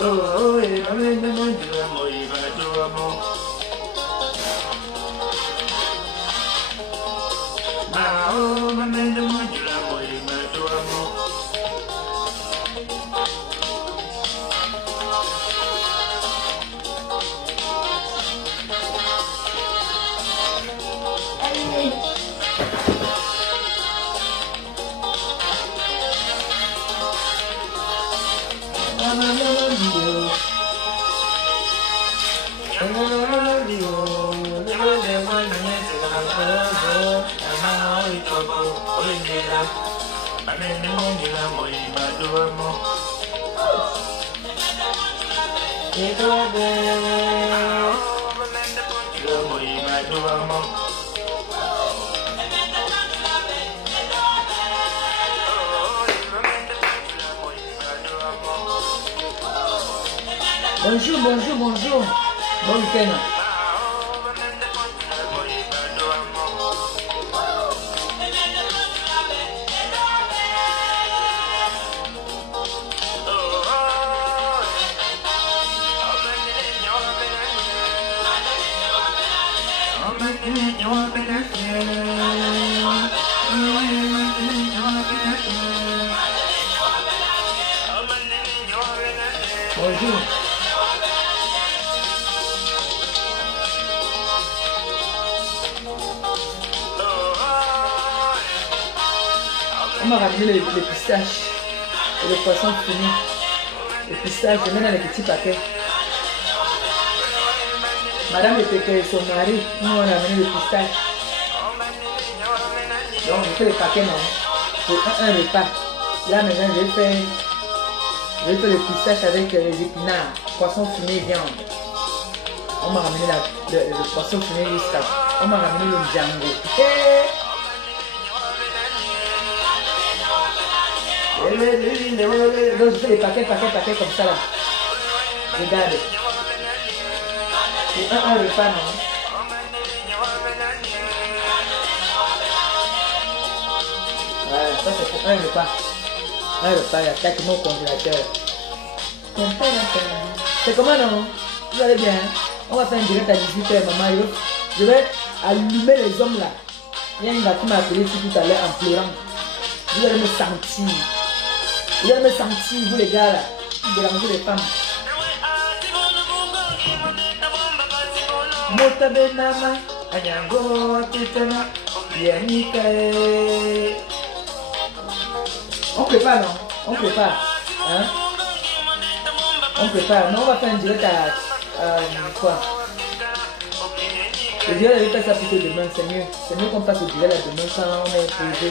Oh, et ramène de mon Dieu, moi, il va tout à mon. Ah, oh, ramène de mon Dieu, moi, il va tout à mon. Bonjour, bonjour, bonjour. Bon week-end. Bonjour. On m'a ramené les pistaches et les poissons finis. Les pistaches, je mets dans les petits paquets. Madame était et son mari, nous on a ramené les pistaches. Donc je fais les paquets non. Pour un repas. Là maintenant je vais faire les pistaches avec les épinards, poisson fumé et viande. On m'a ramené le poisson fumé jusqu'à. On m'a ramené le django. Donc je fais les paquets comme ça là. Regarde. C'est un repas non. Voilà, ça c'est pour un repas. Un repas, il y a 4 mots au congélateur. C'est comment non? Vous allez bien? On va faire un direct à 18h, maman. Je vais allumer les hommes là. Il y a une gars qui m'a appelé ici tout à l'heure en pleurant. Vous allez me sentir. Vous allez me sentir, vous les gars là. Vous dérangez les femmes. Mota benama, anyango akitana, yanikae. On prépare non? On prépare. Hein? On prépare. Non, on va faire un direct à quoi? Le direct, je vais faire ça plutôt demain, c'est mieux. C'est mieux qu'on passe au direct là demain quand on est posé.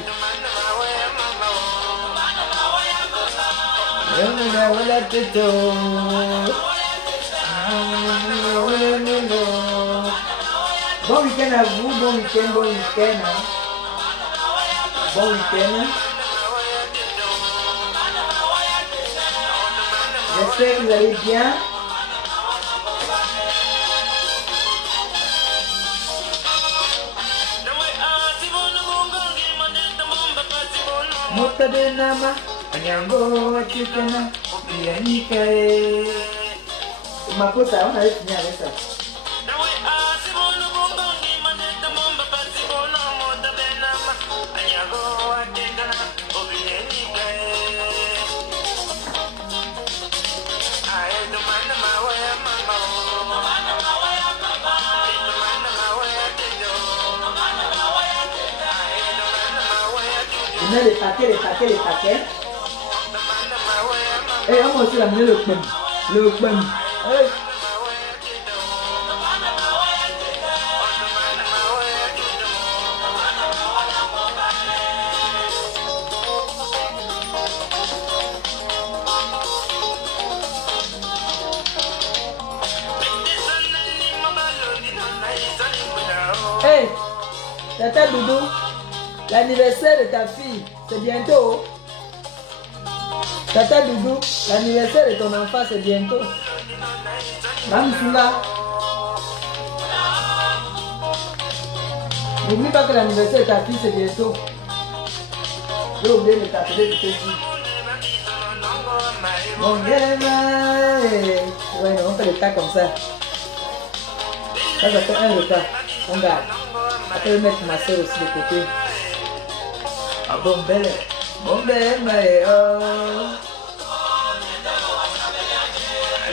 Bon week-end à vous, bon week-end, bon week-end. Hein? Bon week-end. J'espère que vous allez bien. Mota benama, anyango achikana, yanikae. Ma faute, on avait fini avec ça. Je mets les paquets. Et on va aussi amener le pain. Le pain. Hey, Tata Doudou, l'anniversaire de ta fille, c'est bientôt. Tata Doudou, l'anniversaire de ton enfant, c'est bientôt. Ramsoula. N'oublie pas que l'anniversaire de ta fille, c'est bientôt. J'ai oublié de t'appeler, je te dis. Mon gamin. Ouais, non, on fait le tas comme ça. Ça fait un repas. On garde. Après, je vais mettre ma soeur aussi de côté. Ah bon, belle. Bon, belle, mais oh.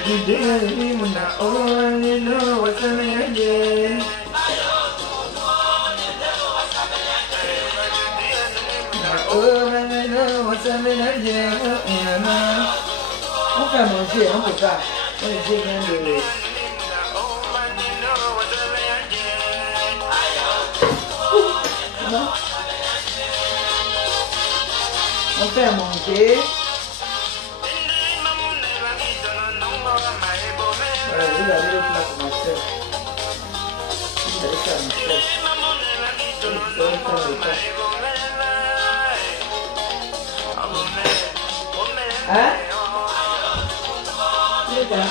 You didn't even know, oh, you know what's in there. On fait à manger, on peut pas. On est bien de... Non. On fait à manger. Voilà, vous avez le plat pour ma soeur. Vous allez faire ma soeur. Vous allez faire le plat. Hein? C'est ça.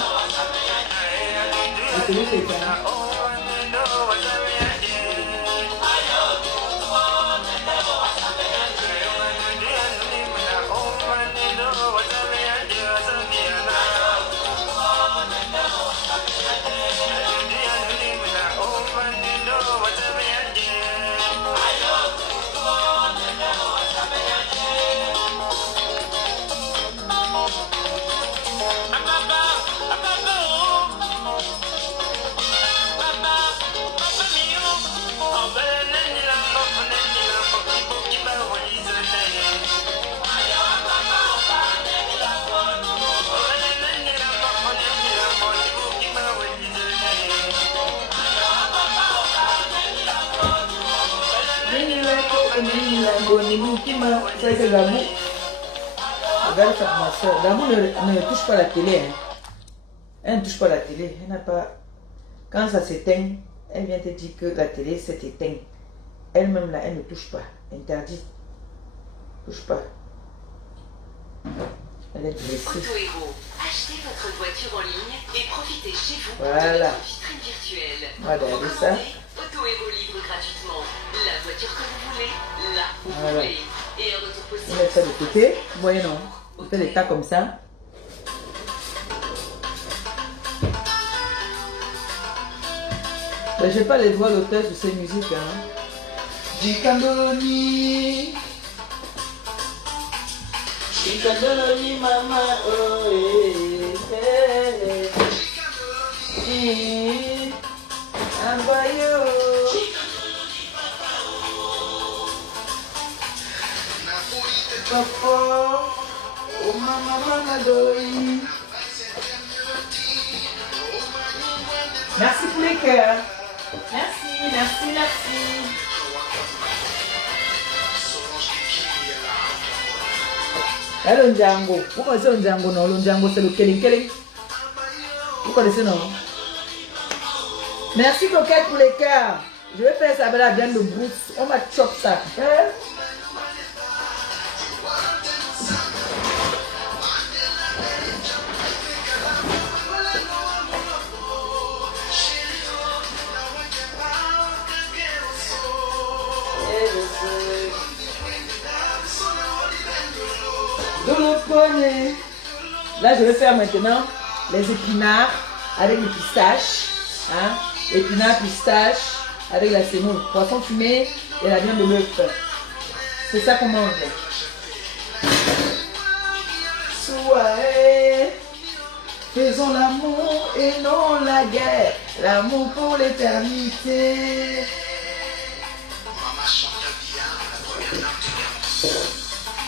C'est ça. C'est que Gabou, regarde ça ma soeur. Gabou ne touche pas la télé. Hein. Elle ne touche pas la télé. Elle n'a pas. Quand ça s'éteint, elle vient te dire que la télé s'est éteinte. Elle-même là, elle ne touche pas. Interdit. Touche pas. Elle est blessée. Autohéros, achetez votre voiture en ligne et profitez chez vous voilà. de la vitrine virtuelle. Voilà, ça. Autohéros livre gratuitement la voiture que vous voulez, là où vous voilà. voulez. Et un retour possible. On met ça de côté. Vous voyez non? On fait les tas comme ça. Ben, je n'ai pas les droits d'auteur sur ces musiques. Hein. Jikandolomi. Jikandolomi, maman. Oh, Ambayo. Papa. Oh, maman, doi. Merci pour les cœurs. Merci, merci, merci. Et le Django. Vous connaissez le Django, non? Le Django, c'est le Keling. Vous connaissez, non? Merci, Coquette, pour les cœurs. Je vais faire ça avec la viande de brousse. On va chop ça. Hein? Là, je vais faire maintenant les épinards avec les pistaches. Hein? Épinards, pistaches avec la semoule, poisson fumé et la viande de bœuf. C'est ça qu'on mange. Soirée, faisons l'amour et non la guerre. L'amour pour l'éternité.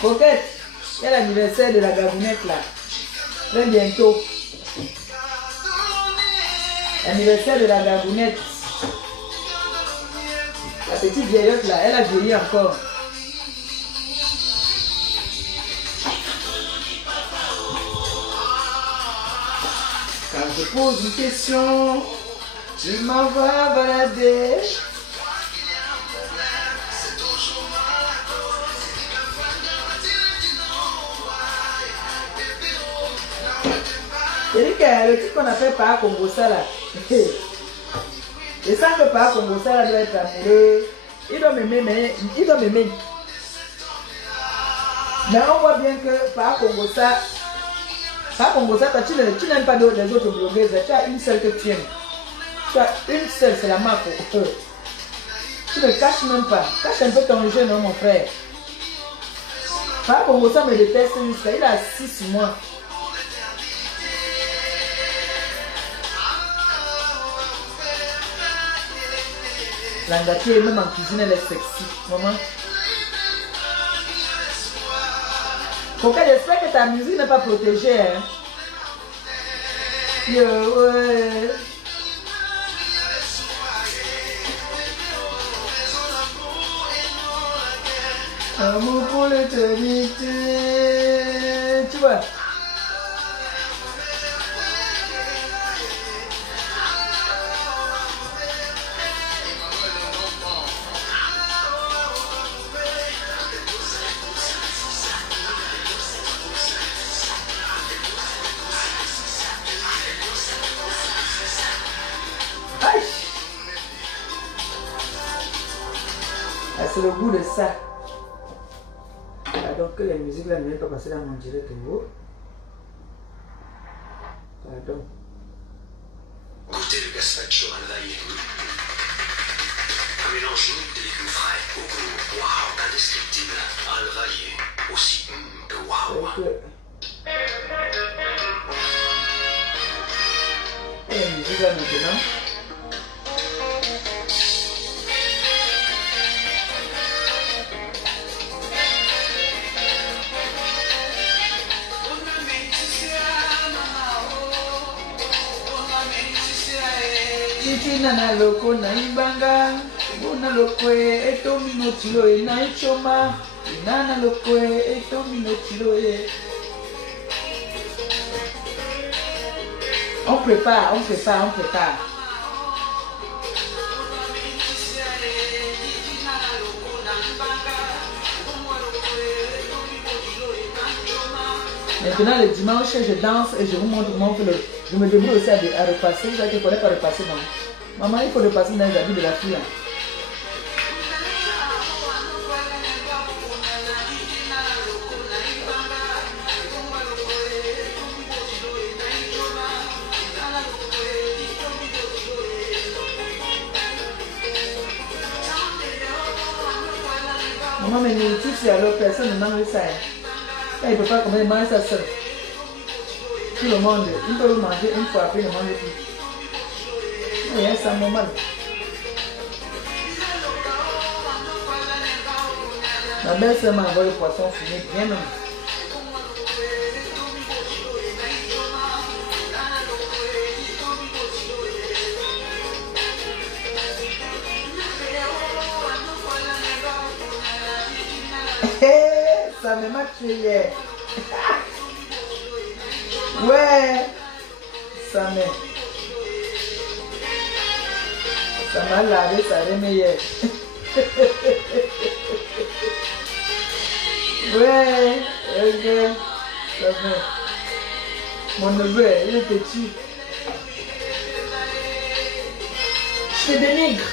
Coquette, il y a l'anniversaire de la gabounette là. Très bientôt. L'anniversaire de la gabounette. La petite vieillotte là, elle a vieilli encore. Quand je pose une question, tu m'en vas balader. C'est le truc qu'on appelle par Congosa là. Et ça que par Congosa là doit être amoureux. Il doit m'aimer, mais il doit m'aimer. Mais on voit bien que par Congosa, Par contre, ça, tu n'aimes pas les autres blogueuses, tu as une seule que tu aimes. Tu as une seule, c'est la marque pour eux. Tu ne caches même pas. Cache un peu ton jeu, non, mon frère. Par contre, ça me déteste jusqu'à il a 6 mois. L'angati est même en cuisine, elle est sexy. Maman. Pourquoi j'espère que ta musique n'est pas protégée. Hein? Yo, ouais. Amour pour l'éternité. Tu vois? C'est le goût de ça. Donc que les musiques là ne viennent pas passer dans mon direct. Pardon. Goûtez le gazpacho envahi. Un mélange unique de légumes frais au goût waouh, indescriptible, envahi, aussi que waouh. Et la musique là maintenant. Nana loko na ibanga, una lokwe etomino chiloe na ichoma, nana lokwe etomino chiloe. On prépare. Maintenant le dimanche, je danse et je vous montre comment je me débrouille aussi à repasser. Vous savez qu'il ne fallait pas repasser, non? Maman, il faut repasser dans les habits de la fille. Maman, mais si alors personne ne mange ça. Il ne peut pas comment manger ça seul. Tout le monde, il peut le manger une fois, après il ne mange plus. Il y a ça, maman. Ma belle-sœur m'a envoyé le poisson fumé, bien même. Ça me m'a tué hier. Ouais. Ça m'a lavé, ça remet hier. Ouais. Regarde. Ça fait. Mon neveu, il est petit. Je te dénigre.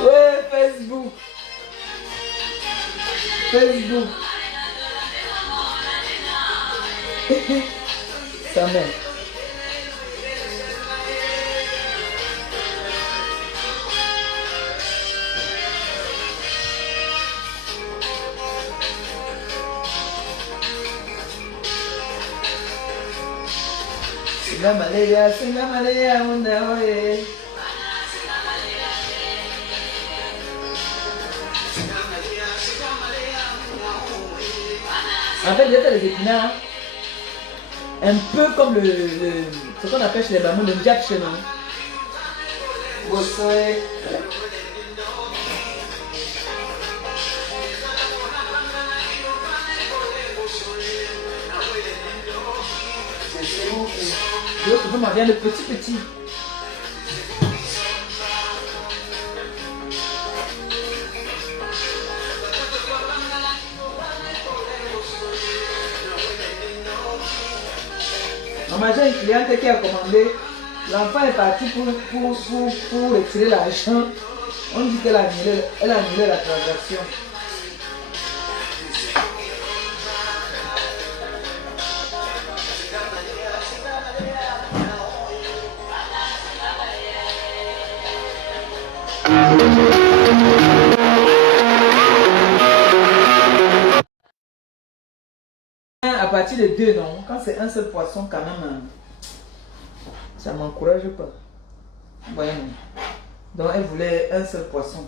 Ouais, Facebook. Ça m'aide. Singa Maria, Mundawe. En fait, les épinards, un peu comme ce qu'on appelle chez les mamans le diap chez nous. L'autre vraiment vient de petit. Maman, j'ai une cliente qui a commandé L'enfant est parti pour retirer l'argent. On dit qu'elle a annulé la transaction. À partir de 2, non. Quand c'est un seul poisson, quand même, ça ne m'encourage pas. Voyez, non. Donc, elle voulait un seul poisson.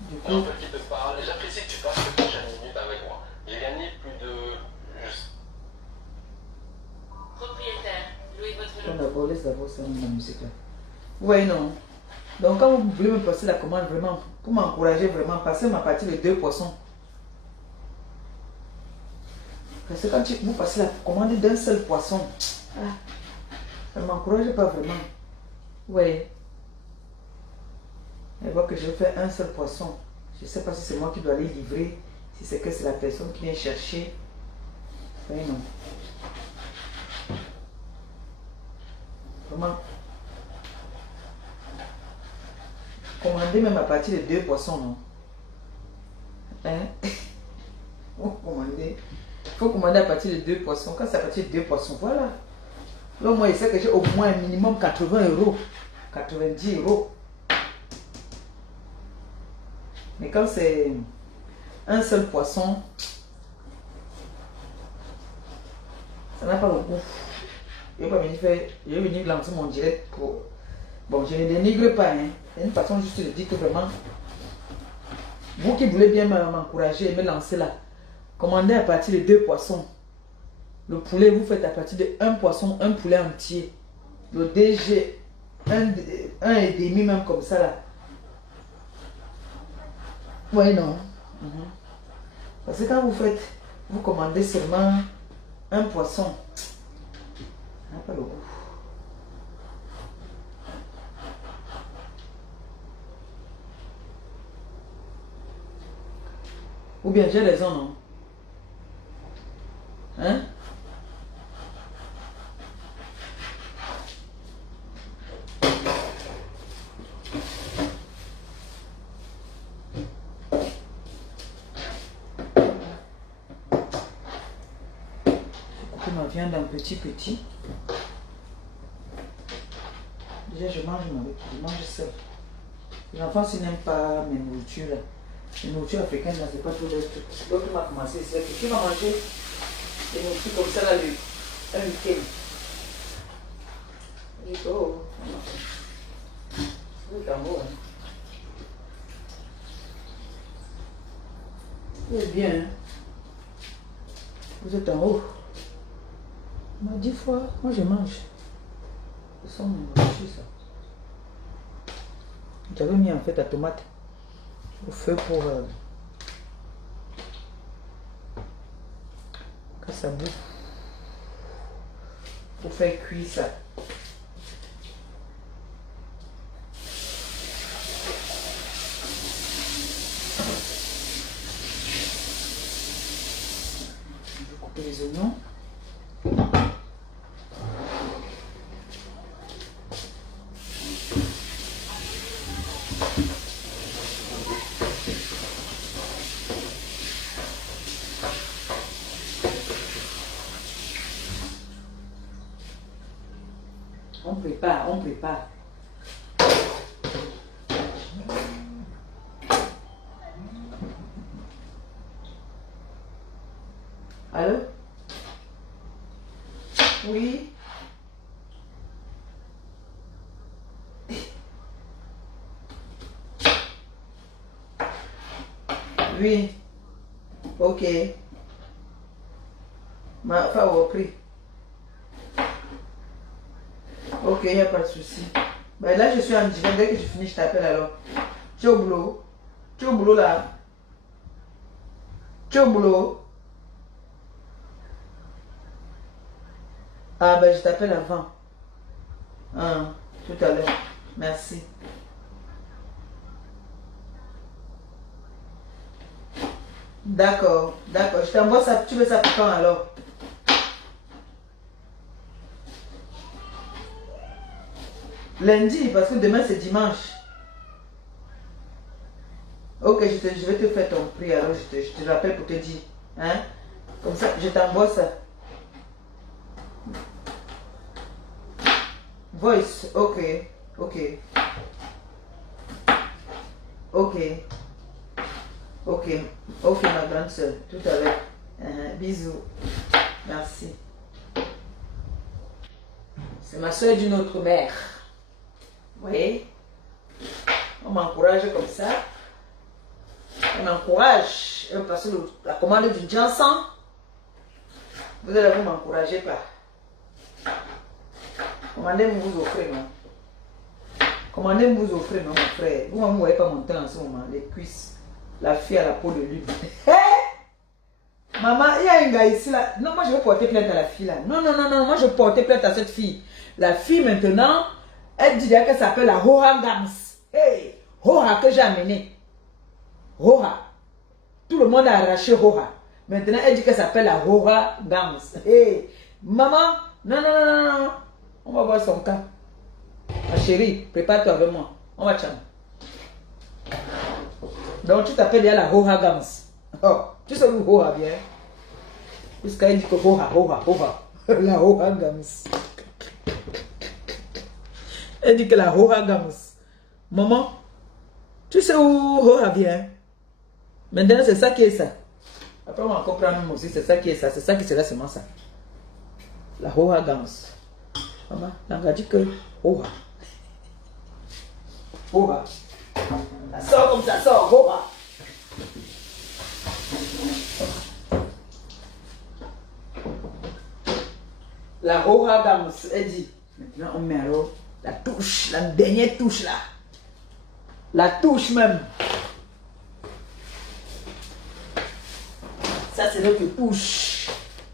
Du coup, Un petit peu de parole. J'apprécie que tu passes les prochaines minutes avec moi. J'ai gagné plus de... Propriétaire, louez votre on d'abord, laisse d'abord ça dans la musique là. Vous voyez, non. Donc, quand vous voulez me passer la commande vraiment, pour m'encourager vraiment, passez ma partie de 2 poissons. Parce que quand vous passez la commande d'un seul poisson, ça ne m'encourage pas vraiment. Vous voyez. Elle voit que je fais un seul poisson. Je ne sais pas si c'est moi qui dois aller livrer, si c'est que c'est la personne qui vient chercher. Vous voyez, non. Vraiment. Commandez même à partir de 2 poissons, non? Hein? Vous commandez. Il faut commander à partir de 2 poissons. Quand c'est à partir de 2 poissons, voilà. Là, moi, je sais que j'ai au moins un minimum 80 €. 90 €. Mais quand c'est un seul poisson, ça n'a pas le goût. Je vais venir lancer mon direct pour... Bon, je ne dénigre pas, hein. C'est une façon juste de dire que vraiment, vous qui voulez bien m'encourager et me lancer là, commandez à partir de 2 poissons. Le poulet, vous faites à partir de 1 poisson, un poulet entier. Le DG, un et demi même comme ça là. Oui, non. Parce que quand vous commandez seulement un poisson, ça n'a pas le goût. Ou bien j'ai raison, non? Hein? Je coupe ma viande en petit. Déjà, je mange seul. Les enfants, s'ils n'aiment pas mes nourritures, là. Les nourritures africaines, là, c'est pas tout leur truc. L'autre m'a commencé, c'est que tu vas manger des nourritures comme ça, là, un week-end. Je dis, oh, c'est en haut, hein. Vous êtes bien, hein? Vous êtes en haut. Moi, 10 fois, moi je mange. Ce sont mes nourritures, ça. J'avais mis en fait la tomate au feu pour que ça bouffe. Pour faire cuire ça. Je vais couper les oignons. On prépare. Allô? Oui? Oui. Ok. Ma femme a pris. Ok, il n'y a pas de souci. Ben là, je suis en direct. Dès que je finis, je t'appelle alors. Tu es au boulot? Tu es au boulot là? Tu es au boulot? Ah ben, je t'appelle avant. Tout à l'heure. Merci. D'accord, d'accord. Je t'envoie ça. Tu veux ça pour quand alors? Lundi, parce que demain c'est dimanche. Ok, je vais te faire ton prix, alors je te rappelle pour te dire. Hein? Comme ça, je t'envoie ça. Voice, ok, ok. Ok. Ok, ok ma grande soeur, tout à l'heure. Bisous. Merci. C'est ma soeur d'une autre mère. Vous voyez? On m'encourage comme ça. On m'encourage. Elle passe la commande du Jansan. Vous allez vous m'encourager pas. Commandez-moi vous offrez, non? Commandez-moi vous offrez, non, mon frère? Vous ne voyez pas mon temps en ce moment, les cuisses. La fille à la peau de lune. Maman, il y a un gars ici là. Non, moi je vais porter plainte à la fille là. Non, non, non, non, moi je vais porter plainte à cette fille. La fille maintenant, elle dit qu'elle s'appelle la Hoha Gams. Hey, Hoha que j'ai amené. Hoha. Tout le monde a arraché Hoha. Maintenant, elle dit qu'elle s'appelle la Hoha Gams. Hey, maman, non, non, non, non, non. On va voir son cas. Ma chérie, prépare-toi avec moi. On va tcham. Donc tu t'appelles la Hoha Gams. Oh, tu sais où Hoha vient? Puisqu'elle dit que Hoha, Hoha, Hoha. La Hoha Gams. Elle dit que la Hoha Gams. Maman, tu sais où Hoha vient? Maintenant c'est ça qui est ça. Après on va comprendre même aussi, c'est ça qui est ça. C'est ça qui sera seulement ça. La Hoha Gams. Maman, on a dit que Hoha. Hoha. Ça sort comme ça sort, Hoha. La Hoha Gams, elle dit. Maintenant on met alors la touche, la dernière touche là. La touche même. Ça c'est notre touche.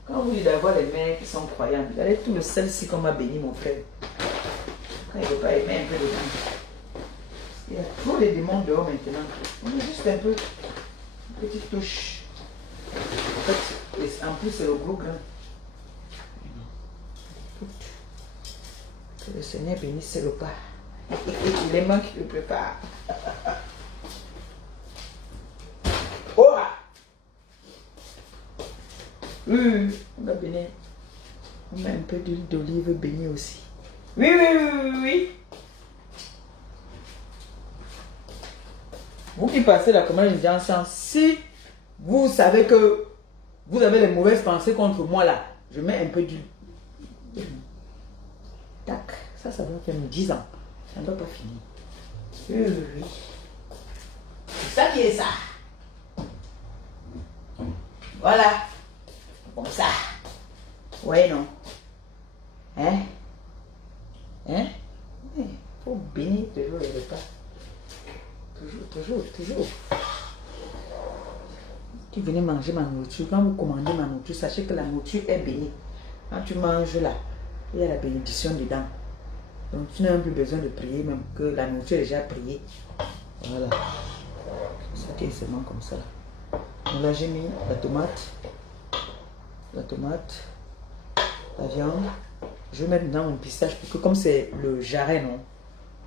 Quand vous dites d'avoir les mères qui sont croyantes, regardez tout le sel-ci qu'on m'a béni mon frère. Quand il ne veut pas aimer un peu dedans. Il y a trop de démons dehors maintenant. On met juste un peu. Une petite touche. En fait, en plus c'est le gros grain. Que le Seigneur bénisse le repas. Les mains qui le préparent. Oh! Oui, on va bénir. On met un peu d'huile d'olive bénie aussi. Oui, oui, oui, oui, oui. Vous qui passez la commande de Jansan, si vous savez que vous avez les mauvaises pensées contre moi là, je mets un peu d'huile. Tac, ça doit faire 10 ans. Ça ne doit pas finir. Oui, oui, oui. C'est ça qui est ça. Voilà. Comme ça. Ouais, non. Hein? Hein? Il faut bénir toujours les repas. Toujours, toujours, toujours. Tu venez manger ma nourriture. Quand vous commandez ma nourriture, sachez que la nourriture est bénie. Quand tu manges là, il y a la bénédiction dedans. Donc tu n'as même plus besoin de prier, même que la nourriture est déjà priée. Voilà. Ça qui est seulement comme ça. Donc là, j'ai mis la tomate, la viande. Je vais mettre dedans mon pistache pour que, comme c'est le jarret, non,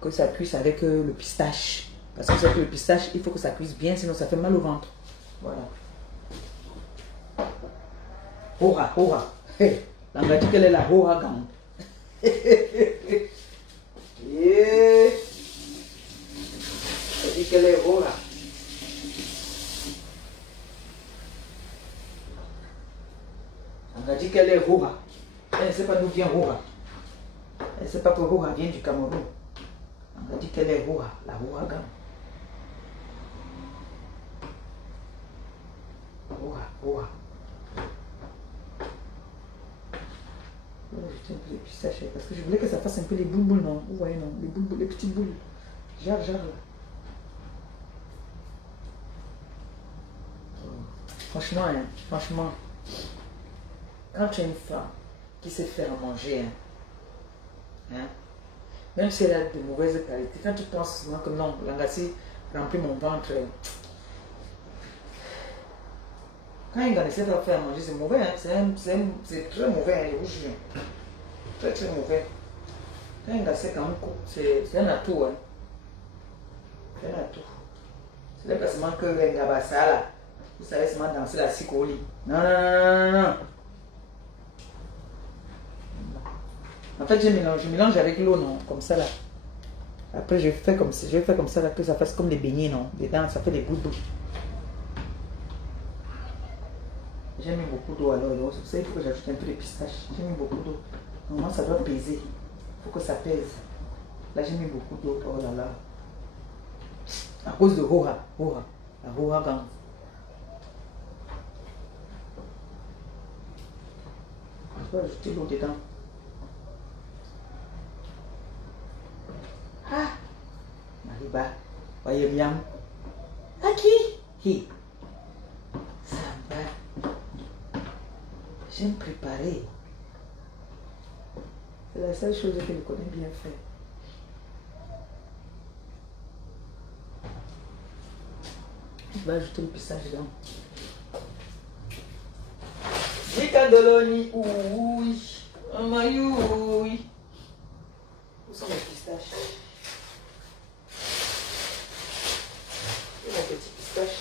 que ça cuise avec le pistache. Parce que c'est que le pistache, il faut que ça cuise bien, sinon ça fait mal au ventre. Voilà. Hoha, hoha. Hey, on va dire qu'elle est la Hoha Gang. Yeah. Elle dit qu'elle est Hoha. On a dit qu'elle est Hoha. Elle ne sait pas d'où vient Hoha. Elle ne sait pas que Hoha vient du Cameroun. On a dit qu'elle est Hoha, la Hoha Gang. Hoha, Hoha. Je vais ajouter un peu de pistache parce que je voulais que ça fasse un peu les boules, non? Vous voyez, non? Les boules, les petites boules. Genre. Franchement, hein, franchement, quand tu as une femme qui sait faire à manger, hein, même si elle a de mauvaise qualité, quand tu penses souvent que non, l'angassi remplit mon ventre, quand un gars essaie de faire à manger, c'est mauvais, hein, c'est très mauvais, hein, les rouges. Très très mauvais. Quand un c'est quand même court, c'est un atout. Hein. C'est un atout. C'est pas seulement que un gars ça là. Vous savez seulement danser la sicoli. Non, non, non, non, non. En fait, je mélange avec l'eau, non, comme ça là. Après, je fais comme ça là, que ça fasse comme des beignets, non. Dedans, ça fait des bouts d'eau. J'ai mis beaucoup d'eau alors, donc c'est il faut que j'ajoute un peu de pistache. J'ai mis beaucoup d'eau. Normalement, ça doit peser. Il faut que ça pèse. Là, j'ai mis beaucoup d'eau. Oh là là. À cause de Roha. La Roha Gang. Je vais ajouter l'eau dedans. Ah! Mariba. Voyez bien. Qui? Ça va. J'aime préparer. C'est la seule chose que je connais bien faire. Je vais ajouter le pistache dedans. Dicadoloni, oui. Amayoui. Où sont les pistaches? Et la petite pistache.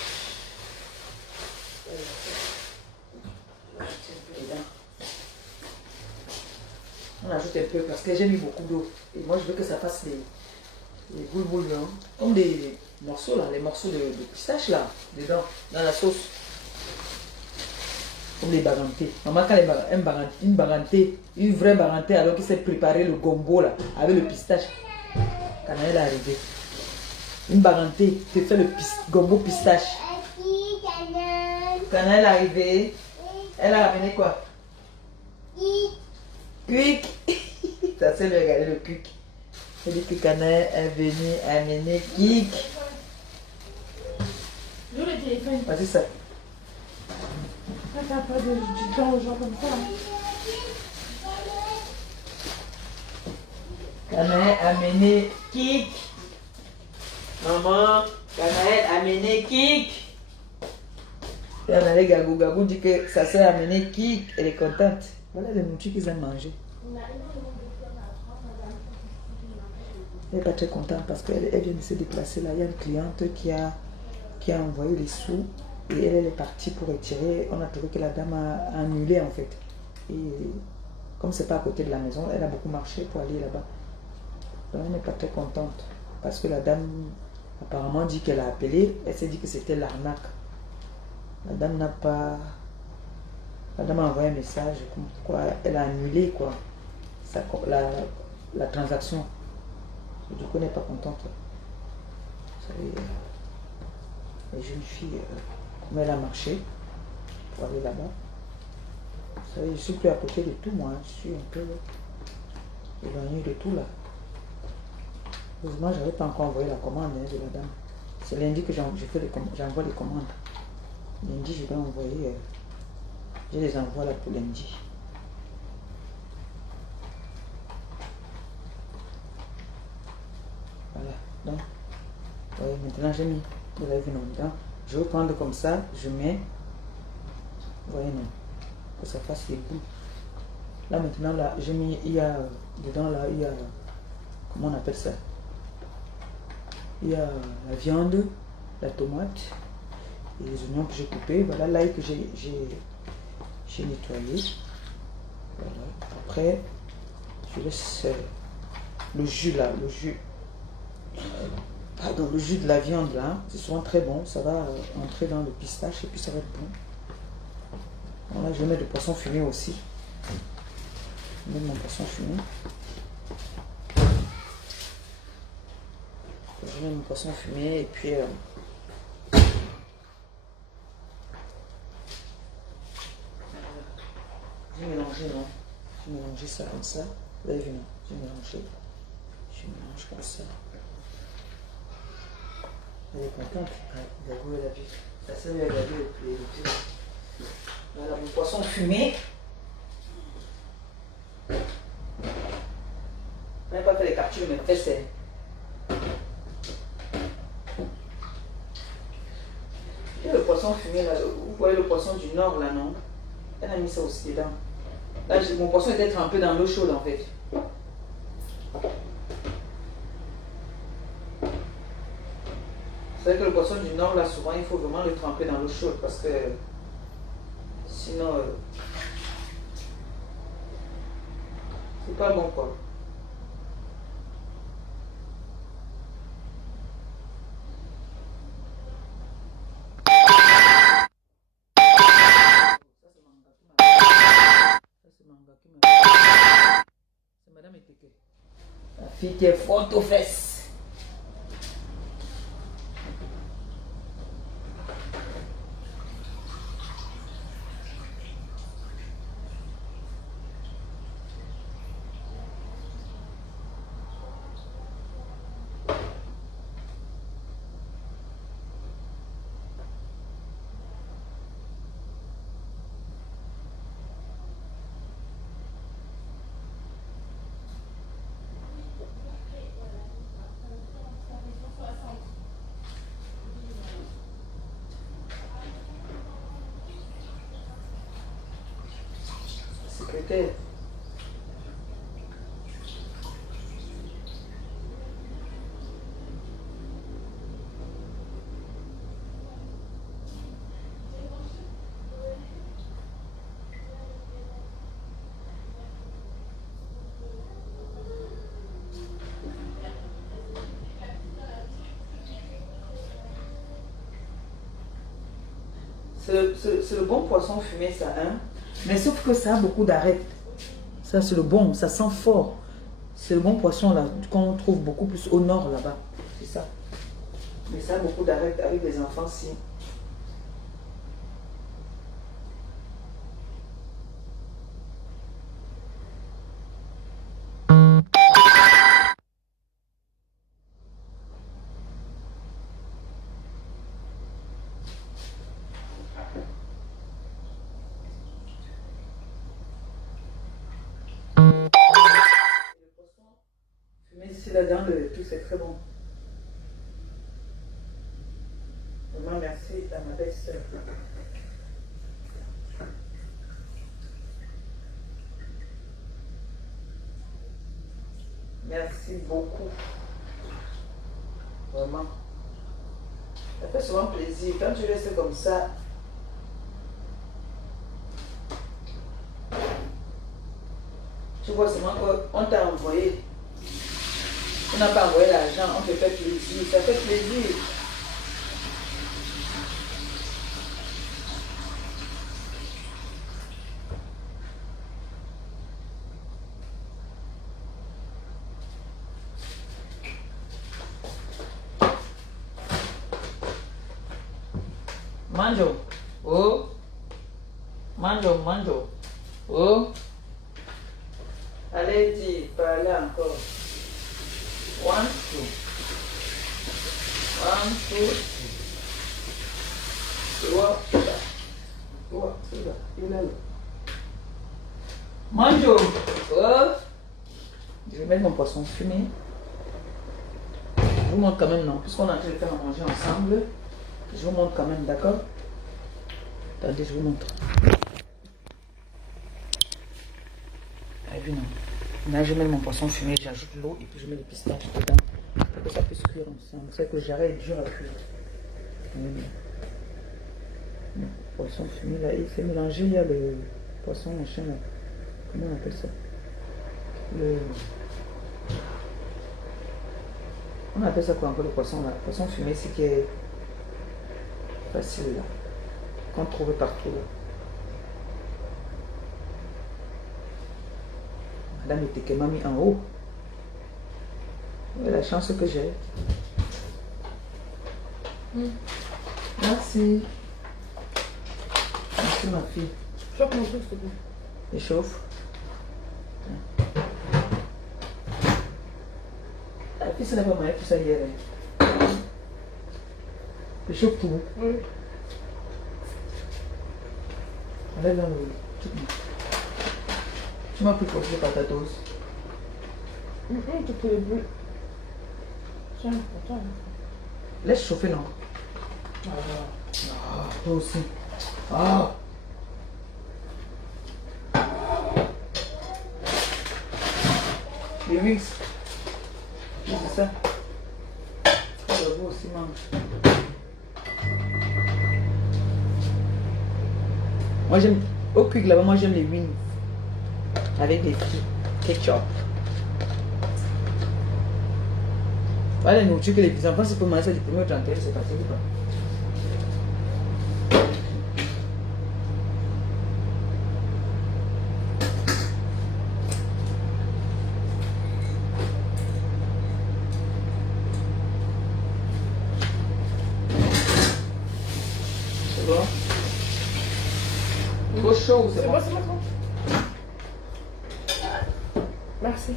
On ajoute un peu parce que j'ai mis beaucoup d'eau. Et moi, je veux que ça fasse les boules, hein. Comme des morceaux là, les morceaux de pistache là, dedans, dans la sauce. Comme les bagantés. Maman, quand une vraie baganté, alors qu'il s'est préparé le gombo là, avec le pistache, quand elle est arrivée. Une baganté te fait le gombo pistache. Quand elle est arrivée, elle a ramené quoi? Cuic. Ça c'est le regarder le cuic. Elle dit que Canaël est venu amener Kik. Nous le téléphone. Ah, c'est ça. Ça fait pas du temps aux gens comme ça. Canaël a amené Kik. Maman, Canaël a amené Kik. Canaël Gagou dit que ça s'est amené Kik. Elle est contente. Voilà les nourritures qu'ils aiment manger. Elle n'est pas très contente parce qu'elle vient de se déplacer là. Il y a une cliente qui a envoyé les sous et elle est partie pour retirer. On a trouvé que la dame a annulé en fait. Et comme c'est pas à côté de la maison, elle a beaucoup marché pour aller là-bas. Donc elle n'est pas très contente parce que la dame apparemment dit qu'elle a appelé. Elle s'est dit que c'était l'arnaque. La dame n'a pas... La dame a envoyé un message comme quoi elle a annulé quoi, la transaction. Et du coup, elle n'est pas contente. Vous savez, les jeunes filles, comme elle a marché pour aller là-bas. Vous savez, je suis plus à côté de tout, moi. Je suis un peu éloignée de tout là. Heureusement, je n'avais pas encore envoyé la commande de la dame. C'est lundi que j'envoie les commandes. Lundi, je vais envoyer. Je les envoie là pour lundi. Voilà. Donc, voyez, maintenant j'ai mis, vous avez vu non dedans. Je vais prendre comme ça, je mets. Vous voyez non. Que ça fasse les bouts. Là maintenant, là, j'ai mis, il y a dedans là, il y a, comment on appelle ça? Il y a la viande, la tomate et les oignons que j'ai coupés. Voilà, l'ail que j'ai nettoyé. Voilà. Après, je laisse le jus là, le jus de la viande là, c'est souvent très bon. Ça va entrer dans le pistache et puis ça va être bon. Voilà, je mets du poisson fumé aussi. Je mets mon poisson fumé. Je mets mon poisson fumé et puis j'ai mélangé, non? J'ai mélangé ça comme ça. Vous avez vu, non? J'ai mélangé. Je mélange comme ça. Elle est contente. Gagou, elle a vu. Ça s'est regardé les pieds. Voilà mon poisson fumé. Je n'ai pas fait les captures, mais fait c'est. Et le poisson fumé là, vous voyez le poisson du nord là, non? Elle a mis ça aussi dedans. Là, mon poisson était trempé dans l'eau chaude en fait. C'est vrai que le poisson du Nord, là, souvent, il faut vraiment le tremper dans l'eau chaude parce que sinon, c'est pas bon, quoi. C'est Madame Eteke. La fille qui est forte aux fesses. Secrétaire. C'est le bon poisson fumé, ça, hein? Mais sauf que ça a beaucoup d'arêtes. Ça, c'est le bon, ça sent fort. C'est le bon poisson, là, qu'on trouve beaucoup plus au nord, là-bas. C'est ça. Mais ça a beaucoup d'arêtes avec les enfants, si. Mais c'est là-dedans, tout c'est très bon. Vraiment, merci à ma belle sœur. Merci beaucoup. Vraiment. Ça fait souvent plaisir. Quand tu restes comme ça, tu vois seulement qu'on t'a envoyé. On n'a pas envoyé l'argent, on te fait plaisir. Ça fait plaisir. Manjo. Oh. Manjo, manjo. Oh. Allez, dis, parlez encore. 1, 2. 1, 2, 3, 4. 3, il est là. Manjo. Oh. Je vais mettre mon poisson fumé. Je vous montre quand même, non, puisqu'on est en train de faire à manger ensemble. Je vous montre quand même, d'accord? Attendez, je vous montre. Ah oui, non. Là, je mets mon poisson fumé, j'ajoute l'eau et puis je mets les pistaches dedans pour que ça puisse cuire ensemble. C'est que j'arrête dur à cuire. Oui. Le poisson fumé, là, il s'est mélangé. Il y a le poisson machin, là. Comment on appelle ça? On appelle ça quoi encore le poisson, là? Le poisson fumé, c'est qui est facile, là. Qu'on trouve partout, là. Madame Eteke m'a mis en haut. Ouais, la chance que j'ai. Merci. Merci ma fille. Chauffe mon souffle, s'il te plaît. Et chauffe. La fille, ça n'a pas moyen pour ça hier. Je chauffe tout. Oui. Enlève dans le. Tu m'as pris pour les patatos. Tu peux le bleu. Tiens, pour toi. Laisse chauffer, non? Ah, toi aussi. Ah! Les wings. C'est ça. Oh, la bosse. aussi mange. Moi j'aime, au quick là-bas, moi j'aime les wings. Avec des petits ketchup. Voilà la nourriture que les enfants, c'est pour manger du 1er au 31, c'est parti ou pas? C'est bon? Trop chaud ou c'est C'est bon? bon, c'est bon. Merci.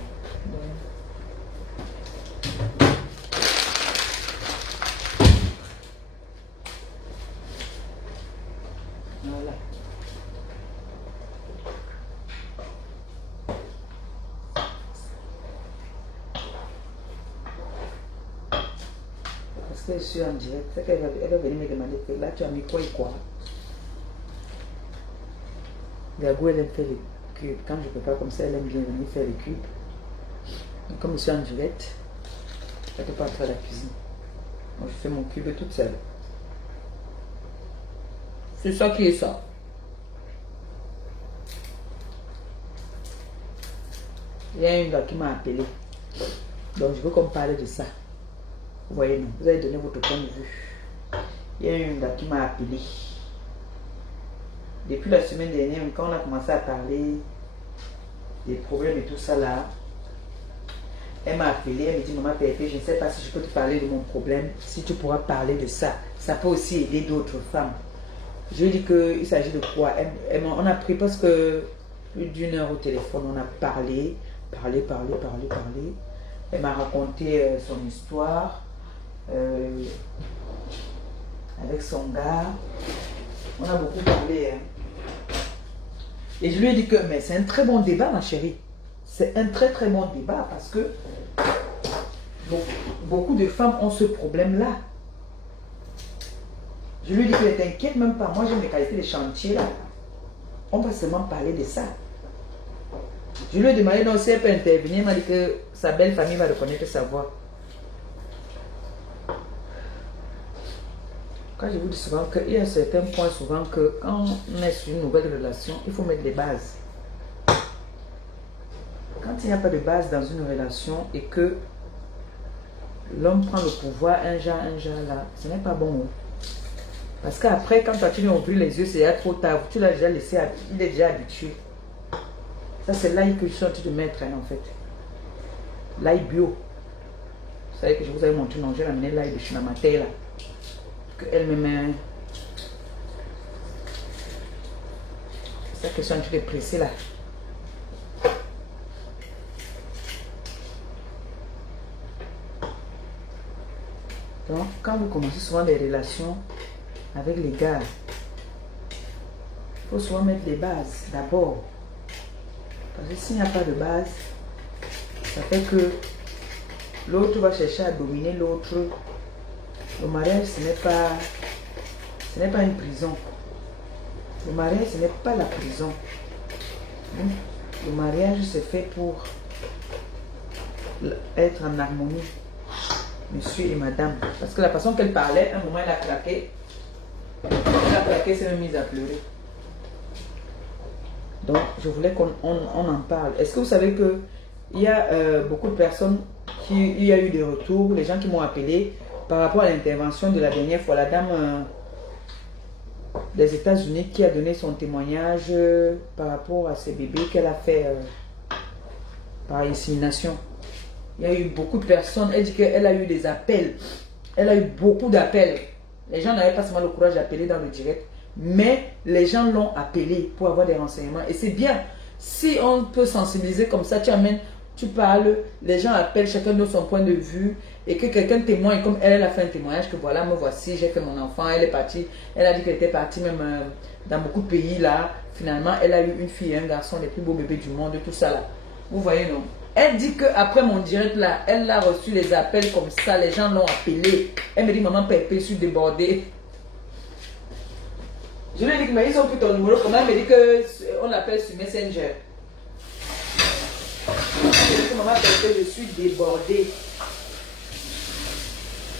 Voilà. Parce que je suis en direct, c'est qu'elle va venir me demander que là tu as mis quoi et quoi. Gagou elle aime faire les cubes. Quand je prépare comme ça, elle aime bien venir faire les cubes. Donc, comme je suis en direct, je ne peux pas entrer à la cuisine. Donc je fais mon cube toute seule. C'est ça qui est ça. Il y a une gars qui m'a appelé. Donc je veux qu'on parle de ça. Vous voyez, non, vous avez donné votre point de vue. Il y a une gars qui m'a appelé. Depuis la semaine dernière, quand on a commencé à parler des problèmes et tout ça là, elle m'a appelé, elle me dit, maman Pépé, je ne sais pas si je peux te parler de mon problème, si tu pourras parler de ça. Ça peut aussi aider d'autres femmes. Je lui ai dit qu'il s'agit de quoi? On a pris presque plus d'1 heure au téléphone, on a parlé. Elle m'a raconté son histoire avec son gars. On a beaucoup parlé. Hein. Et je lui ai dit que mais c'est un très bon débat, ma chérie. C'est un très très bon débat parce que beaucoup de femmes ont ce problème-là. Je lui ai dit que ne t'inquiète même pas. Moi, j'aime les qualités des chantiers là. On va seulement parler de ça. Je lui ai demandé non, si elle peut intervenir. Elle m'a dit que sa belle famille va reconnaître sa voix. Quand je vous dis souvent qu'il y a certains points souvent que quand on est sur une nouvelle relation, il faut mettre des bases. Quand il n'y a pas de base dans une relation et que l'homme prend le pouvoir, un genre là, ce n'est pas bon. Parce qu'après, quand toi tu lui ouvres les yeux, c'est déjà trop tard. Tu l'as déjà laissé, il est déjà habitué. Ça, c'est l'ail que je suis en train de mettre, hein, en fait. L'ail bio. Vous savez que je vous avais montré, non, j'ai ramené l'ail de Chinamaté, là. Elle me met. C'est ça que je suis en train de presser là. Donc, quand vous commencez souvent des relations avec les gars, il faut souvent mettre les bases d'abord. Parce que s'il n'y a pas de base, ça fait que l'autre va chercher à dominer l'autre. Le mariage, ce n'est pas une prison. Le mariage, ce n'est pas la prison. Le mariage, c'est fait pour être en harmonie, monsieur et madame. Parce que la façon qu'elle parlait, à un moment, elle a craqué. Elle a craqué, s'est mise à pleurer. Donc, je voulais qu'on en parle. Est-ce que vous savez qu'il y a beaucoup de personnes il y a eu des retours, les gens qui m'ont appelé par rapport à l'intervention de la dernière fois, la dame des États-Unis qui a donné son témoignage par rapport à ces bébés qu'elle a fait par insémination. Il y a eu beaucoup de personnes, elle dit qu'elle a eu des appels, elle a eu beaucoup d'appels. Les gens n'avaient pas seulement le courage d'appeler dans le direct, mais les gens l'ont appelé pour avoir des renseignements. Et c'est bien, si on peut sensibiliser comme ça, tu amènes, tu parles, les gens appellent, chacun de son point de vue, et que quelqu'un témoigne, comme elle a fait un témoignage, que voilà, me voici, j'ai fait mon enfant, elle est partie, elle a dit qu'elle était partie même dans beaucoup de pays là, finalement elle a eu une fille et un garçon, les plus beaux bébés du monde, tout ça là. Vous voyez non? Elle dit qu'après mon direct là, elle a reçu les appels comme ça, les gens l'ont appelé. Elle me dit, maman Pépé, je suis débordée. Je lui ai dit, mais ils ont pris ton numéro, comment? Elle me dit qu'on l'appelle sur Messenger. Je lui ai dit, maman Pépé, je suis débordée.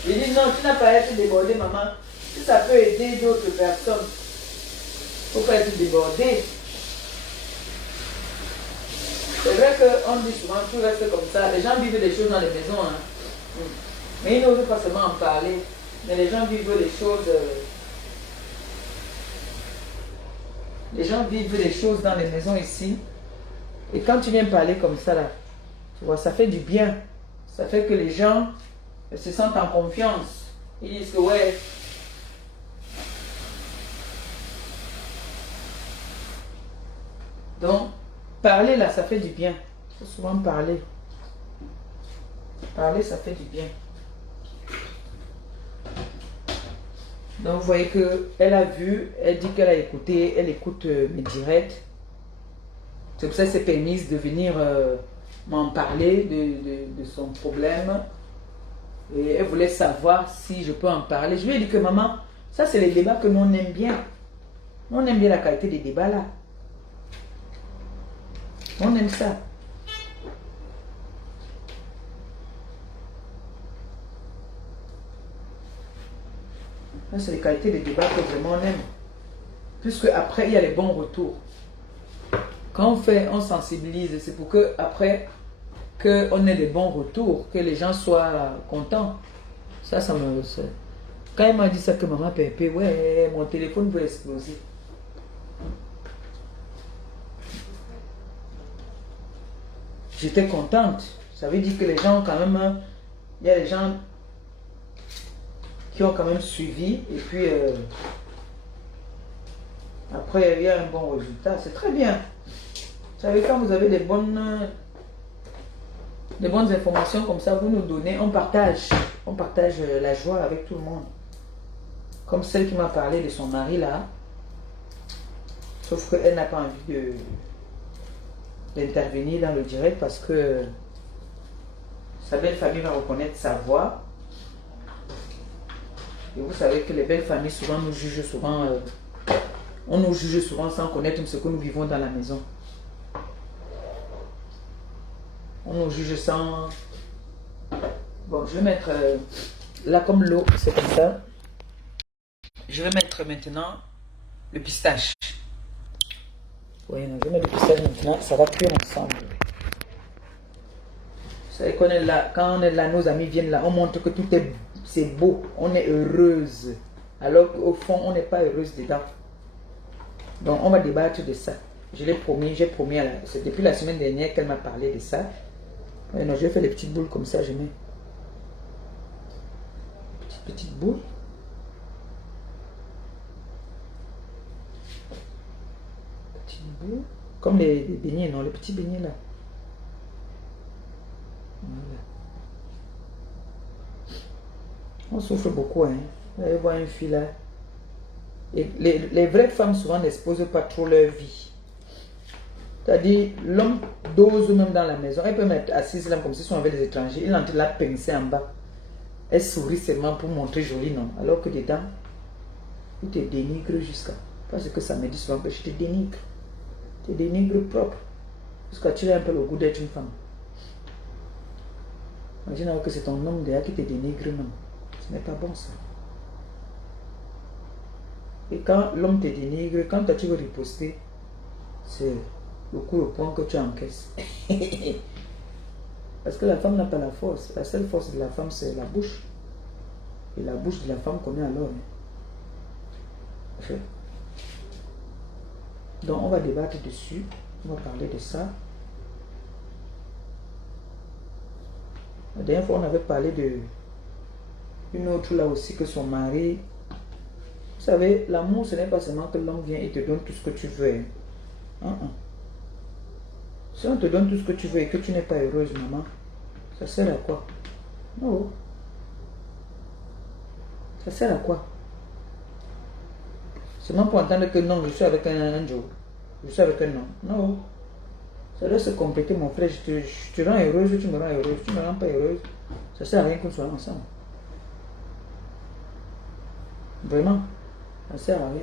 Il dit non, tu n'as pas à être débordé, maman. Si ça peut aider d'autres personnes, il ne faut pas être débordé. C'est vrai qu'on dit souvent tout reste comme ça. Les gens vivent des choses dans les maisons. Hein. Mais ils n'osent pas seulement en parler. Mais les gens vivent des choses. Les gens vivent des choses dans les maisons ici. Et quand tu viens parler comme ça, là, tu vois, ça fait du bien. Ça fait que les gens se sentent en confiance. Ils disent que ouais. Donc, parler là, ça fait du bien. Il faut souvent parler. Parler, ça fait du bien. Donc, vous voyez qu'elle a vu, elle dit qu'elle a écouté, elle écoute mes directs. C'est pour ça qu'elle s'est permise de venir m'en parler de son problème. Et elle voulait savoir si je peux en parler. Je lui ai dit que maman, ça c'est les débats que nous on aime bien. Nous on aime bien la qualité des débats là. On aime ça. Ça c'est les qualités des débats que vraiment on aime. Puisque après il y a les bons retours. Quand on fait, on sensibilise. C'est pour que après qu'on ait des bons retours, que les gens soient contents. Ça me... Quand il m'a dit ça que maman Pépé, ouais, mon téléphone veut exploser. J'étais contente. Ça veut dire que les gens quand même... Il y a des gens qui ont quand même suivi. Et puis, après, il y a un bon résultat. C'est très bien. Vous savez, quand vous avez des bonnes informations comme ça, vous nous donnez, on partage la joie avec tout le monde. Comme celle qui m'a parlé de son mari là. Sauf qu'elle n'a pas envie d'intervenir dans le direct parce que sa belle famille va reconnaître sa voix. Et vous savez que les belles familles souvent nous jugent souvent, on nous juge souvent sans connaître ce que nous vivons dans la maison. On nous juge sans... Bon, je vais mettre... là, comme l'eau, c'est comme ça. Je vais mettre maintenant le pistache. Oui, je vais mettre le pistache maintenant. Ça va cuire ensemble. Vous savez qu'on est là. Quand on est là, nos amis viennent là. On montre que tout est... C'est beau. On est heureuse. Alors qu'au fond, on n'est pas heureuse dedans. Donc, on va débattre de ça. Je l'ai promis. J'ai promis à la... C'est depuis la semaine dernière qu'elle m'a parlé de ça. Ouais, non, je vais faire les petites boules comme ça, je mets. Petites boules. Petites boules. Comme les beignets, non, les petits beignets là. Voilà. On souffre beaucoup, hein. Vous allez voir une fille là. Et les vraies femmes souvent n'exposent pas trop leur vie. C'est-à-dire, l'homme dose même dans la maison. Elle peut mettre assise là comme si on avait des étrangers. Il entre la pincée en bas. Elle sourit seulement pour montrer joli, non. Alors que dedans, il te dénigre jusqu'à. Parce que ça me dit souvent que je te dénigre. Tu te dénigres propre. Jusqu'à tu as un peu le goût d'être une femme. Imagine que c'est ton homme derrière qui te dénigre, non. Ce n'est pas bon ça. Et quand l'homme te dénigre, quand tu veux riposter, c'est le coup au point que tu encaisses. Parce que la femme n'a pas la force. La seule force de la femme, c'est la bouche. Et la bouche de la femme connaît alors. Donc, on va débattre dessus. On va parler de ça. La dernière fois, on avait parlé de une autre là aussi que son mari. Vous savez, l'amour, ce n'est pas seulement que l'homme vient et te donne tout ce que tu veux. Si on te donne tout ce que tu veux et que tu n'es pas heureuse, maman, ça sert à quoi? Non. Ça sert à quoi? Seulement pour entendre que non, je suis avec un jour. Je suis avec un homme. Non. Ça doit se compléter, mon frère. Je te rends heureuse, tu me rends heureuse. Tu ne me rends pas heureuse. Ça sert à rien qu'on soit ensemble. Vraiment. Ça sert à rien.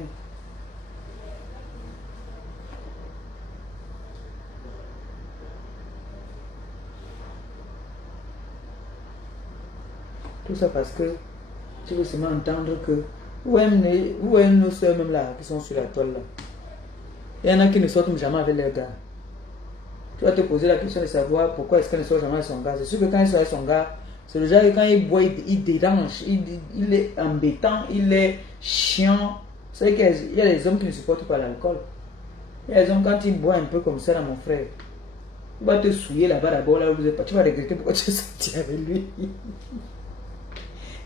Tout ça parce que Tu veux seulement entendre que vous voyez nos soeurs même là qui sont sur la toile là. Il y en a qui ne sortent jamais avec les gars. Tu vas te poser la question de savoir pourquoi est-ce qu'elle ne sort jamais avec son gars. C'est sûr que quand il sort avec son gars, c'est le genre que quand il boit, il dérange, il est embêtant, il est chiant. C'est qu'il y a des hommes qui ne supportent pas l'alcool. Il y a des hommes, quand ils boivent un peu comme ça, là, mon frère, il va te souiller là-bas d'abord, là où vous êtes pas. Tu vas regretter pourquoi tu es sorti avec lui.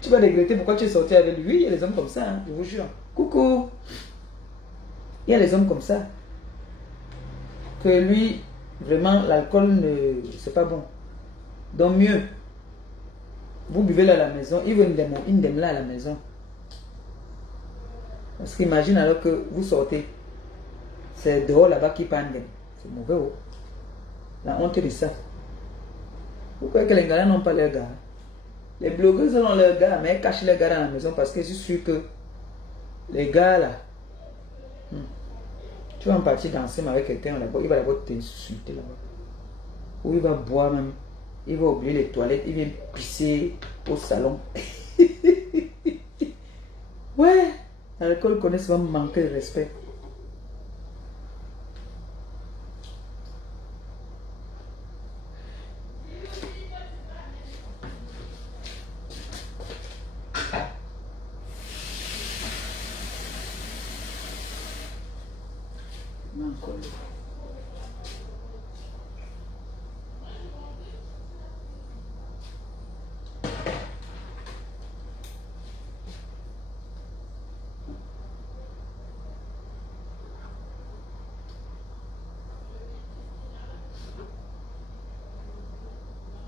Tu vas regretter pourquoi tu es sorti avec lui. Il y a des hommes comme ça, hein, je vous jure. Coucou. Il y a des hommes comme ça. Que lui, vraiment, l'alcool, c'est pas bon. Donc mieux, vous buvez là à la maison, il veut une dème là à la maison. Parce qu'imagine alors que vous sortez, c'est dehors là-bas qui parle. C'est mauvais, oh. La honte de ça. Vous croyez que les gars n'ont pas leurs gars? Les blogueuses ont leurs gars, mais elles cachent les gars dans la maison parce que je suis sûr que les gars là, tu vas en partir danser avec quelqu'un là-bas, il va d'abord t'insulter là-bas. Ou il va boire même, il va oublier les toilettes, il vient pisser au salon. Ouais, l'alcool connaît souvent manquer de respect.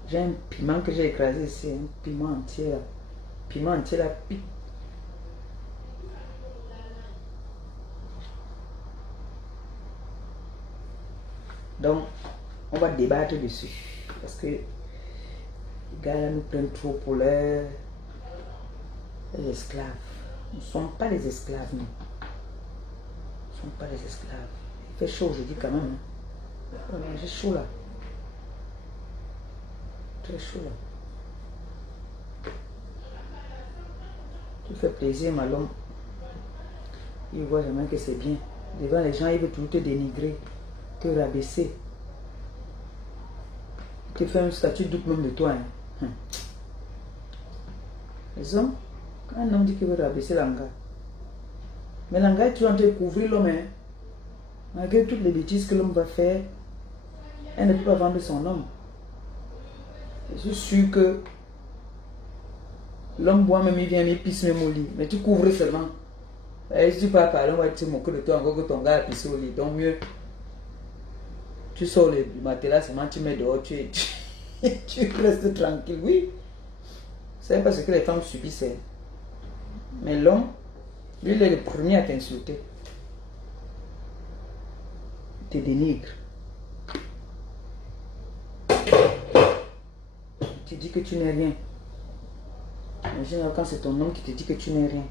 J'ai un piment que j'ai écrasé ici, un piment entier là. Piment entier là, pique. Donc, on va débattre dessus. Parce que les gars là nous prennent trop pour les esclaves. Nous ne sommes pas les esclaves, nous. Nous ne sommes pas les esclaves. Il fait chaud aujourd'hui quand même. Hein. J'ai chaud là. Très chaud là. Tu fais plaisir, ma l'homme. Il voit jamais que c'est bien. Devant les gens, il veut toujours te dénigrer, te rabaisser. Il te fait un statut double même de toi. Hein. Les hommes, quand un homme dit qu'il veut rabaisser l'anga, mais l'anga est toujours en train de couvrir l'homme. Hein. Malgré toutes les bêtises que l'homme va faire, elle ne peut pas vendre son homme. Je suis sûr que l'homme boit même, il vient, il pisse même au lit. Mais tu couvres seulement. Et si tu pars par là, on va te moquer de toi encore que ton gars a pissé au lit. Donc mieux, tu sors le matelas seulement, tu mets dehors, tu restes tranquille. Oui, c'est pas ce que les femmes subissent. Mais l'homme, lui, il est le premier à t'insulter. Il te dénigre. Tu dis que tu n'es rien. Imagine quand c'est ton homme qui te dit que tu n'es rien.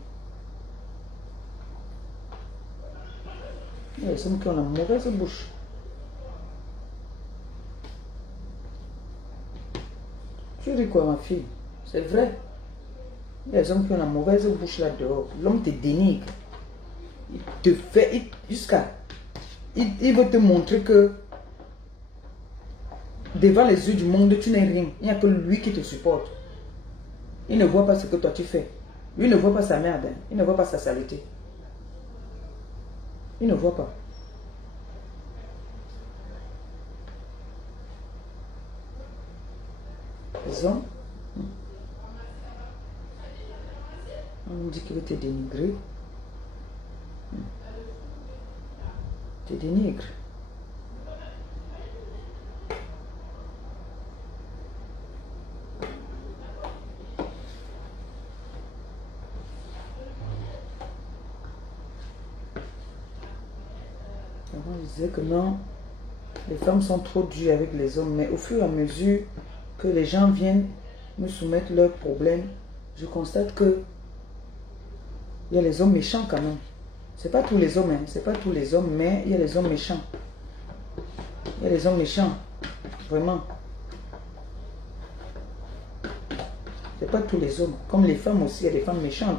Il y a des hommes qui ont la mauvaise bouche. Tu dis quoi, ma fille? C'est vrai. Il y a des hommes qui ont la mauvaise bouche là dehors. L'homme te dénigre. Il te fait jusqu'à... Il veut te montrer que devant les yeux du monde, tu n'es rien. Il n'y a que lui qui te supporte. Il ne voit pas ce que toi tu fais. Lui ne voit pas sa merde. Hein. Il ne voit pas sa saleté. Il ne voit pas. Les hommes, on nous dit qu'il veut te dénigrer. Te dénigre. On disait que non, les femmes sont trop dures avec les hommes, mais au fur et à mesure que les gens viennent me soumettre leurs problèmes, je constate que il y a les hommes méchants quand même. C'est pas tous les hommes, hein. C'est pas tous les hommes, mais il y a les hommes méchants. Il y a les hommes méchants, vraiment. C'est pas tous les hommes. Comme les femmes aussi, il y a des femmes méchantes.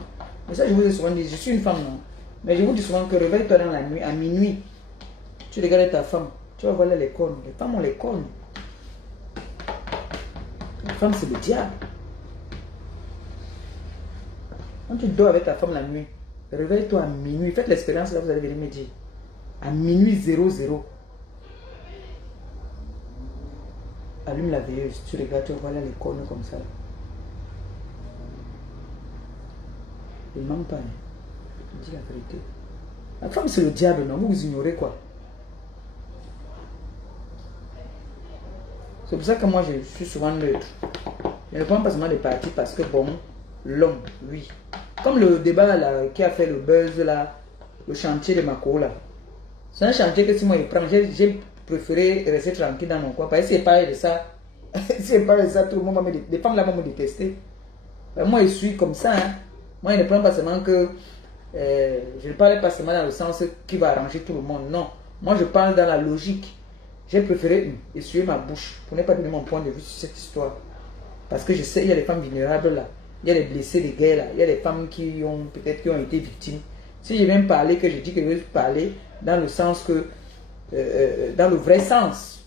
Mais ça, je vous ai souvent dit, je suis une femme, non? Mais je vous dis souvent que réveille-toi dans la nuit, à minuit. Tu regardes ta femme, tu vas voir les cornes. Les femmes ont les cornes. La femme, c'est le diable. Quand tu dors avec ta femme la nuit, réveille-toi à minuit. Faites l'expérience là, vous allez venir me dire. À minuit 00. Allume la veilleuse. Tu regardes, tu vas voir les cornes comme ça. Il ne ment pas. Il dit la vérité. La femme, c'est le diable, non? Vous ignorez quoi? C'est pour ça que moi, je suis souvent neutre. Je ne prends pas seulement des partis parce que, bon, l'homme, oui. Comme le débat là, qui a fait le buzz là, le chantier de Mako là. C'est un chantier que si moi je prends, j'ai préféré rester tranquille dans mon coin. Parce que c'est pareil de ça. C'est pareil de ça, tout le monde va me détester. Les femmes là vont me détester. Moi, je suis comme ça. Hein. Moi, je ne prends pas seulement que... je ne parle pas seulement dans le sens qui va arranger tout le monde. Non. Moi, je parle dans la logique. J'ai préféré essuyer ma bouche pour ne pas donner mon point de vue sur cette histoire. Parce que je sais, il y a des femmes vulnérables là. Il y a des blessés de guerre là. Il y a des femmes qui ont peut-être qui ont été victimes. Si je viens parler, que je dis que je veux parler dans le sens que... dans le vrai sens.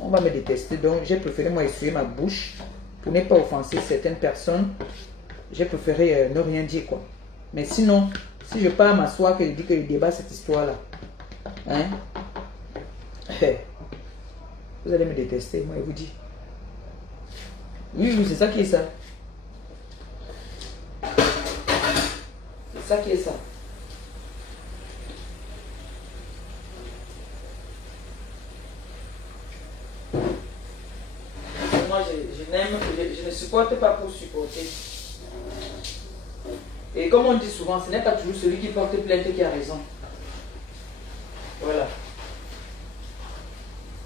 On va me détester. Donc, j'ai préféré moi essuyer ma bouche pour ne pas offenser certaines personnes. J'ai préféré ne rien dire quoi. Mais sinon, si je pars m'asseoir que je dis que je débat cette histoire-là, hein, vous allez me détester, moi je vous dis. Oui, oui, c'est ça qui est ça. C'est ça qui est ça. Moi, je ne supporte pas pour supporter. Et comme on dit souvent, ce n'est pas toujours celui qui porte plainte qui a raison. Voilà.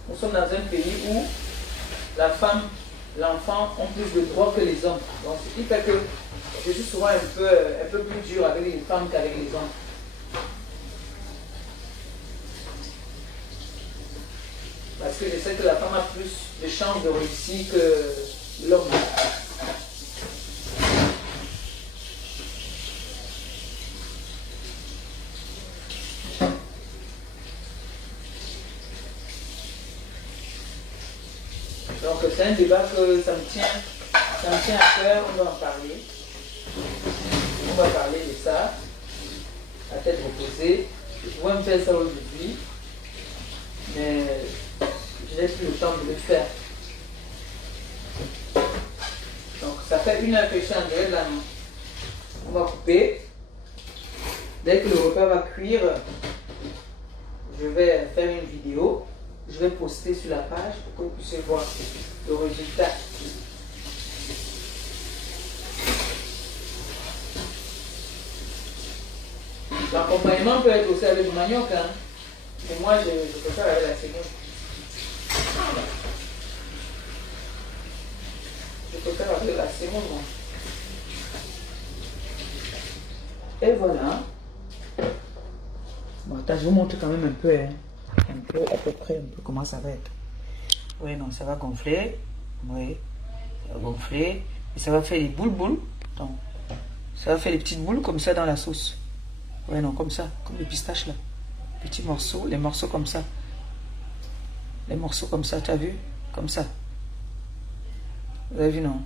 Nous sommes dans un pays où la femme, l'enfant ont plus de droits que les hommes. Donc ce qui fait que je suis souvent un peu plus dur avec les femmes qu'avec les hommes. Parce que je sais que la femme a plus de chances de réussir que l'homme. Donc c'est un débat que ça me tient à cœur, on va en parler. On va parler de ça, à tête reposée. Je pourrais me faire ça aujourd'hui, mais je n'ai plus le temps de le faire. Donc ça fait 1 heure que je suis en direct là. On va couper. Dès que le repas va cuire, je vais faire une vidéo. Je vais poster sur la page pour que vous puissiez voir le résultat. L'accompagnement peut être aussi avec du manioc, hein. Mais moi, je préfère avec la semoule. Je préfère avec la semoule, moi. Et voilà. Bon, attends, je vous montre quand même un peu, hein. Un peu, à peu près, un peu comment ça va être. Oui, non, ça va gonfler. Oui, ça va gonfler. Et ça va faire des boules. Donc, ça va faire des petites boules comme ça dans la sauce. Oui, non, comme ça, comme les pistaches là. Petits morceaux, les morceaux comme ça. Les morceaux comme ça, tu as vu? Comme ça. Vous avez vu, non?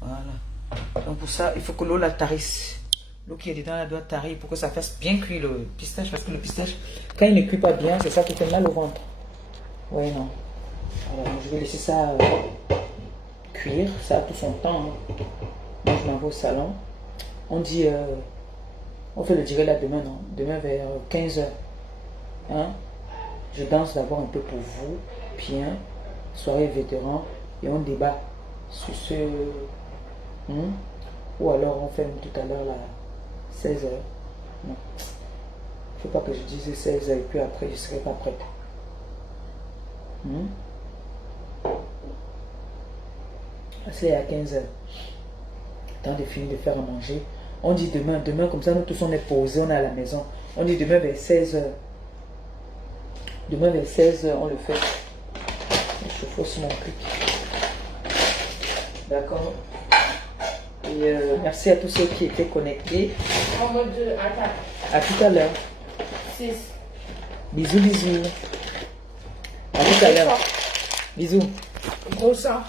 Voilà. Donc, pour ça, il faut que l'eau la tarisse. L'eau qui est dedans, elle doit tarir pour que ça fasse bien cuire le pistache. Parce que le pistache, quand il ne cuit pas bien, c'est ça qui fait mal au ventre. Oui, non. Alors, je vais laisser ça cuire. Ça a tout son temps. Hein. Moi, je m'en vais au salon. On dit, on fait le direct là demain, non? Demain vers 15h. Hein? Je danse d'abord un peu pour vous. Bien. Soirée vétéran. Et on débat sur ce... Ou alors on fait tout à l'heure là. 16h. Non. Il ne faut pas que je dise 16h et puis après je ne serai pas prête. C'est à 15h. Temps de finir de faire à manger. On dit demain comme ça nous tous on est posés, on est à la maison. On dit demain vers 16h. Demain vers 16h on le fait. Je fausse mon clic. D'accord. Et merci à tous ceux qui étaient connectés. En mode attaque. À tout à l'heure. 6. Bisous, bisous. À tout à l'heure. Bisous. Gros sang.